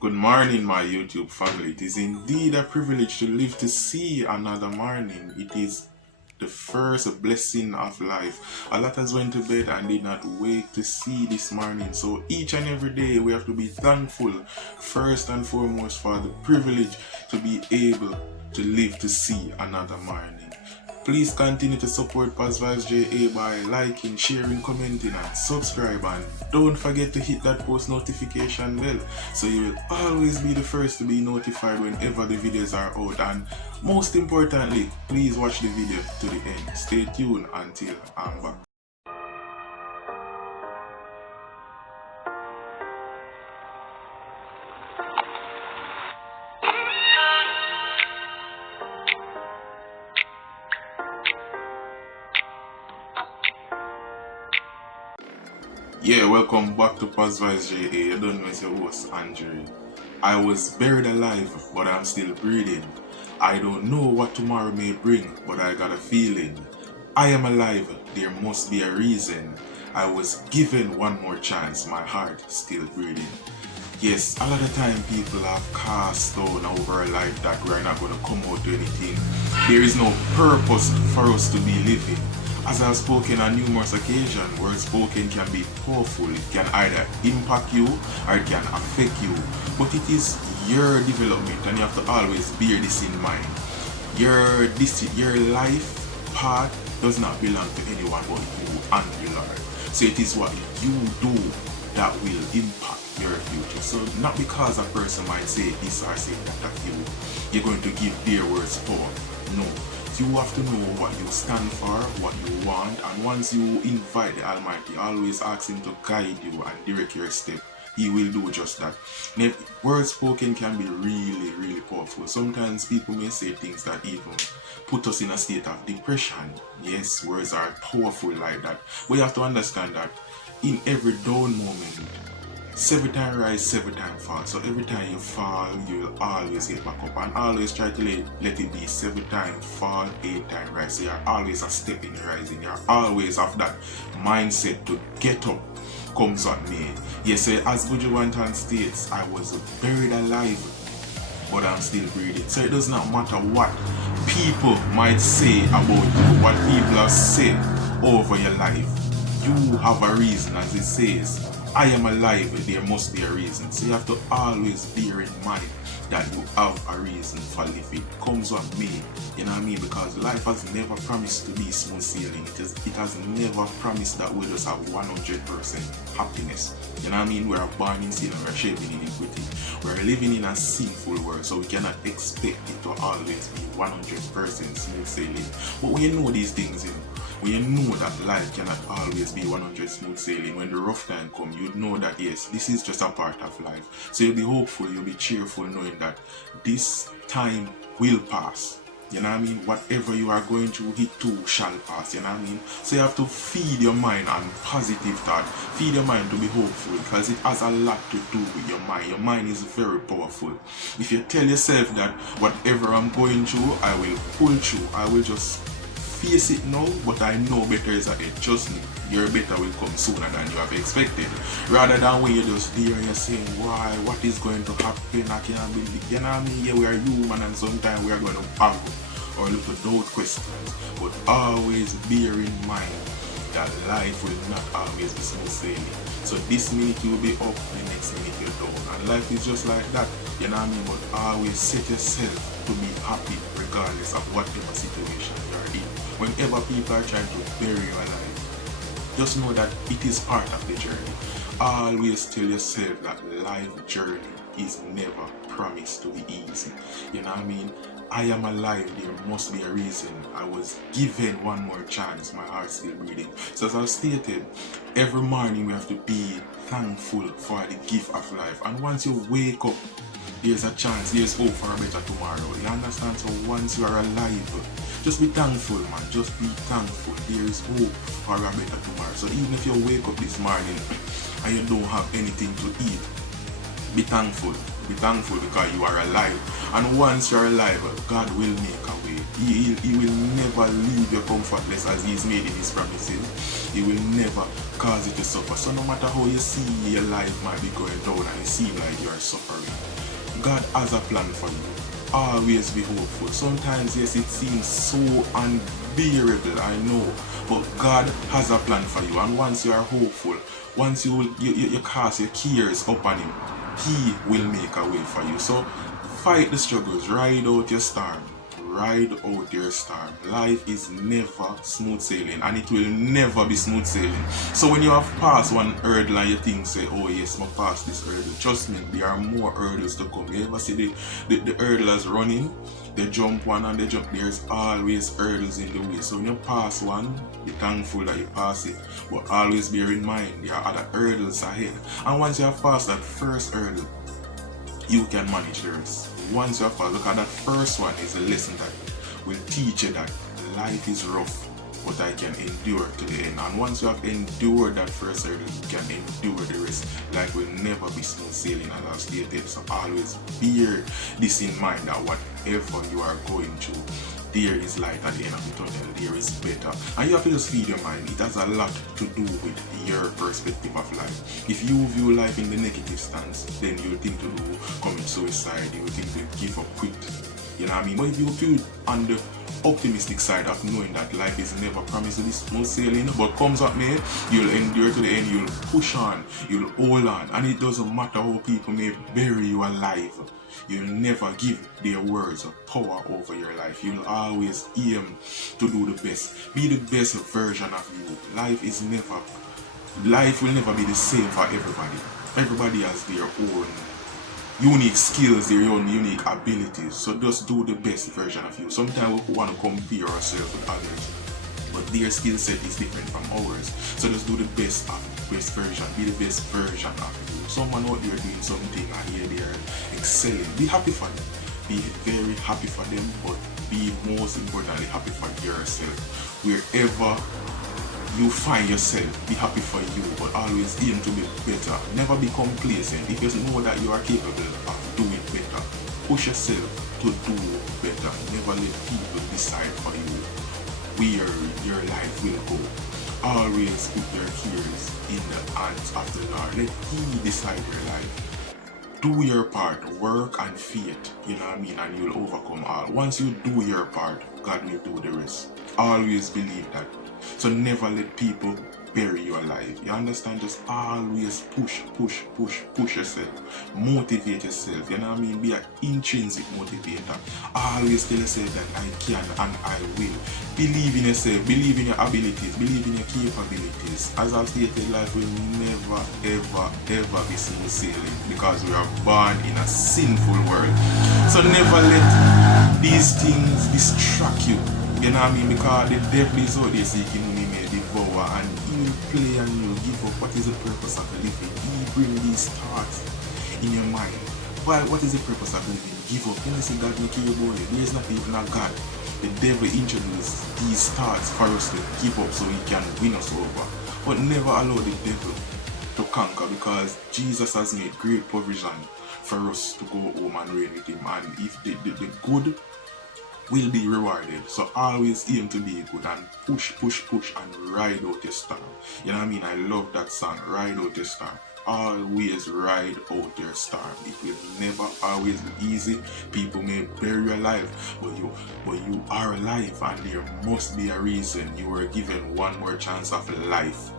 Good morning, my YouTube family. It is indeed a privilege to live to see another morning. It is the first blessing of life. A lot has went to bed and did not wake to see this morning. So each and every day we have to be thankful, first and foremost, for the privilege to be able to live to see another morning. Please continue to support PosVibes Ja by liking, sharing, commenting and subscribe, and don't forget to hit that post notification bell so you will always be the first to be notified whenever the videos are out. And most importantly, please watch the video to the end. Stay tuned until I'm back. Yeah, welcome back to PosVibes Ja. You don't know, it's your host Andre. I was buried alive, but I'm still breathing. I don't know what tomorrow may bring, but I got a feeling. I am alive, there must be a reason. I was given one more chance, my heart still breathing. Yes, a lot of time people have cast down over a life that we're not going to come out to anything. There is no purpose for us to be living. As I've spoken on numerous occasions, words spoken can be powerful. It can either impact you or it can affect you. But it is your development and you have to always bear this in mind. Your life path does not belong to anyone but you and the Lord. So it is what you do that will impact your future. So not because a person might say this or say that you're going to give their words power. No. You have to know what you stand for, what you want, and once you invite the Almighty, always ask Him to guide you and direct your step. He will do just that. Now, words spoken can be really, really powerful. Sometimes people may say things that even put us in a state of depression. Yes, words are powerful like that. But you have to understand that in every down moment, 7 times rise, 7 times fall. So every time you fall, you'll always get back up. And always try to let it be 7 times fall, 8 times rise. So you're always a step in the rising. You're always have that mindset to get up, comes what may. Yes, as Bujuwantan states, I was buried alive, but I'm still breathing. So it does not matter what people might say about you, what people have said over your life. You have a reason, as it says. I am alive, there must be a reason. So you have to always bear in mind that you have a reason for living. Comes what may, you know what I mean? Because life has never promised to be smooth sailing. It has never promised that we just have 100% happiness. You know what I mean? We are born in sin and we are shaping in iniquity. We are living in a sinful world, so we cannot expect it to always be 100% smooth sailing. But when you know these things, when you know that life cannot always be 100 smooth sailing, when the rough time comes, you know that yes, this is just a part of life. So you'll be hopeful, you'll be cheerful, knowing that this time will pass. You know what I mean? Whatever you are going through, it too shall pass. You know what I mean? So you have to feed your mind on positive thought. Feed your mind to be hopeful, because it has a lot to do with your mind. Your mind is very powerful. If you tell yourself that whatever I'm going through, I will pull through. I will just face it now, but I know better is ahead. Trust me, your better will come sooner than you have expected. Rather than when you're just there and you're saying, why, what is going to happen, I can't believe. You know what I mean? Yeah, we are human and sometimes we are going to argue or look at doubt questions. But always bear in mind that life will not always be smooth sailing. So this minute you will be up, the next minute you're down. And life is just like that. You know what I mean? But always set yourself to be happy regardless of whatever situation you're in. Whenever people are trying to bury you alive, just know that it is part of the journey. Always tell yourself that life journey is never promised to be easy. You know what I mean? I am alive, there must be a reason. I was given one more chance, my heart still beating. So as I've stated, every morning we have to be thankful for the gift of life. And once you wake up, there's a chance, there's hope for a better tomorrow. You understand? So once you are alive, just be thankful, man. Just be thankful. There is hope for a better tomorrow. So even if you wake up this morning and you don't have anything to eat, be thankful. Be thankful because you are alive. And once you're alive, God will make a way. He will never leave you comfortless as He's made in His promises. He will never cause you to suffer. So no matter how you see your life might be going down and it seems like you are suffering, God has a plan for you. Always be hopeful. Sometimes, yes, it seems so unbearable, I know, but God has a plan for you. And once you are hopeful, once you cast your cares upon Him, He will make a way for you. So fight the struggles, ride out your storm. Ride out your storm. Life is never smooth sailing, and it will never be smooth sailing. So when you have passed one hurdle and you think, say, oh yes, I passed this hurdle, trust me, there are more hurdles to come. You ever see the hurdlers running? They jump one and they jump. There's always hurdles in the way. So when you pass one, be thankful that you pass it. But always bear in mind, there are other hurdles ahead. And once you have passed that first hurdle, you can manage the rest. Once you have passed, look at that first one is a lesson that will teach you that life is rough, but I can endure to the end. And once you have endured that first hurdle, you can endure the rest. Life will never be smooth sailing, as I've stated. So always bear this in mind, that whatever you are going through, there is light at the end of the tunnel, there is better. And you have to just feed your mind. It has a lot to do with your perspective of life. If you view life in the negative stance, then you'll think to do commit suicide, you'll think to give up, quit. You know what I mean? But if you feel on the optimistic side of knowing that life is never promised to be smooth sailing, but comes up man, you'll endure to the end, you'll push on, you'll hold on, and it doesn't matter how people may bury you alive. You'll never give their words of power over your life. You'll always aim to do the best. Be the best version of you. Life will never be the same for everybody. Everybody has their own unique skills, their own unique abilities. So just do the best version of you. Sometimes we want to compare ourselves with others, but their skill set is different from ours. So just do the best of the best version. Be the best version of you. Someone out there doing something and here they are excelling. Be happy for them. Be very happy for them, but be most importantly happy for yourself. Wherever you find yourself, be happy for you, but always aim to be better. Never be complacent. If you know that you are capable of doing better, push yourself to do better. Never let people decide for you where your life will go. Always put your cares in the hands of the Lord. Let He decide your life. Do your part, work and faith, you know what I mean, and you'll overcome all. Once you do your part, God will do the rest. Always believe that. So never let people bury you alive. You understand? Just always push yourself. Motivate yourself. You know what I mean? Be an intrinsic motivator. Always tell yourself that I can and I will. Believe in yourself. Believe in your abilities. Believe in your capabilities. As I've stated, life will never, ever be smooth sailing because we are born in a sinful world. So never let these things distract you. You know what I mean? Because the devil is out there seeking whom he may devour, and he will play and you will give up. What is the purpose of living? He bring these thoughts in your mind. Why? What is the purpose of living? Give up. You know, say God make you boy. There is not even a God. The devil introduced these thoughts for us to give up so he can win us over. But never allow the devil to conquer, because Jesus has made great provision for us to go home and reign with him. And if the good will be rewarded. So always aim to be good and push and ride out your storm. You know what I mean? I love that song, Ride Out Your Storm. Always ride out your storm. It will never always be easy. People may bury you alive, but you are alive, and there must be a reason you were given one more chance of life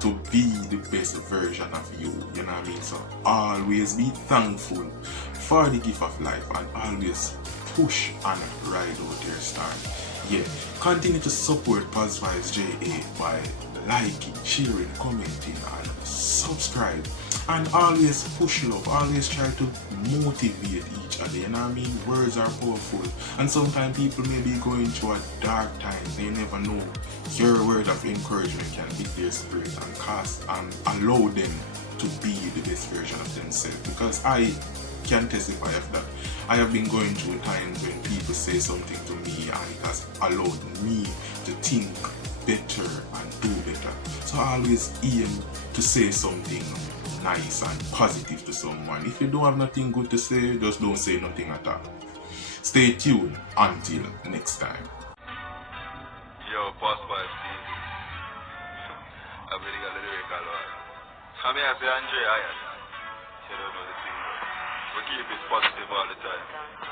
to be the best version of you. You know what I mean? So always be thankful for the gift of life and always push and ride out your storm. Yeah, continue to support PosVibes Ja by liking, sharing, commenting, and subscribe. And always push love. Always try to motivate each other. You know what I mean? Words are powerful, and sometimes people may be going through a dark time. They never know. Your word of encouragement can hit their spirit and cast and allow them to be the best version of themselves. Because I can testify of that. I have been going through times when people say something to me and it has allowed me to think better and do better. So I always aim to say something nice and positive to someone. If you don't have nothing good to say, just don't say nothing at all. Stay tuned until next time. Yo, PosVibes, I really got a lyric. I mean, I say Andre Iron. You don't know the thing, but we keep it positive all the time.